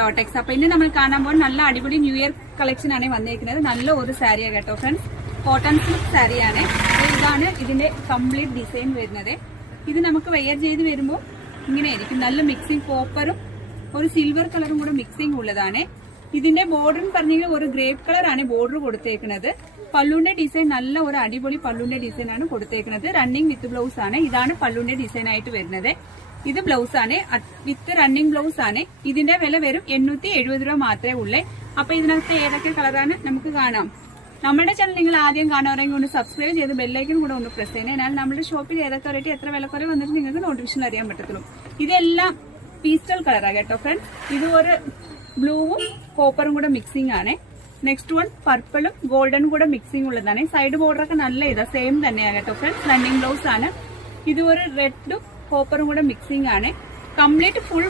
ലോട്ടക്സ്. അപ്പൊ ഇന്ന് നമ്മൾ കാണാൻ പോകുന്ന നല്ല അടിപൊളി ന്യൂ ഇയർ കളക്ഷൻ ആണ് വന്നേക്കുന്നത്. നല്ല ഒരു സാരിയാണ് കേട്ടോ ഫ്രണ്ട്സ്, കോട്ടൺ സിൽക്ക് സാരിയാണ്. ഇതാണ് ഇതിന്റെ കംപ്ലീറ്റ് ഡിസൈൻ വരുന്നത്. ഇത് നമുക്ക് വെയർ ചെയ്ത് വരുമ്പോൾ ഇങ്ങനെ ആയിരിക്കും. നല്ല മിക്സിംഗ് കോപ്പറും ഒരു സിൽവർ കളറും കൂടെ മിക്സിംഗ് ഉള്ളതാണ്. ഇതിന്റെ ബോർഡർ പറഞ്ഞെങ്കിൽ ഒരു ഗ്രേപ്പ് കളർ ആണ് ബോർഡർ കൊടുത്തേക്കുന്നത്. പല്ലുവിന്റെ ഡിസൈൻ നല്ല ഒരു അടിപൊളി പല്ലുവിന്റെ ഡിസൈൻ ആണ് കൊടുത്തേക്കുന്നത്. റണ്ണിങ് വിത്ത് ബ്ലൗസ് ആണ്. ഇതാണ് പല്ലുവിന്റെ ഡിസൈൻ ആയിട്ട് വരുന്നത്. ഇത് ബ്ലൗസ് ആണ്, വിത്ത് റണ്ണിങ് ബ്ലൗസ് ആണ്. ഇതിന്റെ വില വരും 870 രൂപ മാത്രമേ ഉള്ളേ. അപ്പൊ ഇതിനകത്ത് ഏതൊക്കെ കളറാണ് നമുക്ക് കാണാം. നമ്മുടെ ചാനൽ നിങ്ങൾ ആദ്യം കാണുവാണെങ്കിൽ ഒന്ന് സബ്സ്ക്രൈബ് ചെയ്ത് ബെല്ലൈക്കൻ കൂടെ ഒന്ന് പ്രസ് ചെയ്യണം. എന്നാൽ നമ്മുടെ ഷോപ്പിൽ ഏതൊക്കെ റേറ്റ് എത്ര വിലക്കുറവ് വന്നിട്ട് നിങ്ങൾക്ക് നോട്ടിഫിക്കേഷൻ അറിയാൻ പറ്റത്തുള്ളൂ. ഇതെല്ലാം പീസ്റ്റൽ കളറാണ് കേട്ടോ ഫ്രണ്ട്സ്. ഇത് ഒരു ബ്ലൂവും കോപ്പറും കൂടെ മിക്സിംഗ് ആണ്. നെക്സ്റ്റ് വൺ പർപ്പിളും ഗോൾഡനും കൂടെ മിക്സിംഗ് ഉള്ളതാണ്. സൈഡ് ബോർഡർ ഒക്കെ നല്ല ഇതാ സെയിം തന്നെയാണ് കേട്ടോ ഫ്രണ്ട്സ്. റണ്ണിങ് ബ്ലൗസ് ആണ്. ഇത് ഒരു റെഡും കോപ്പറും കൂടെ മിക്സിംഗ് ആണ്. Complete full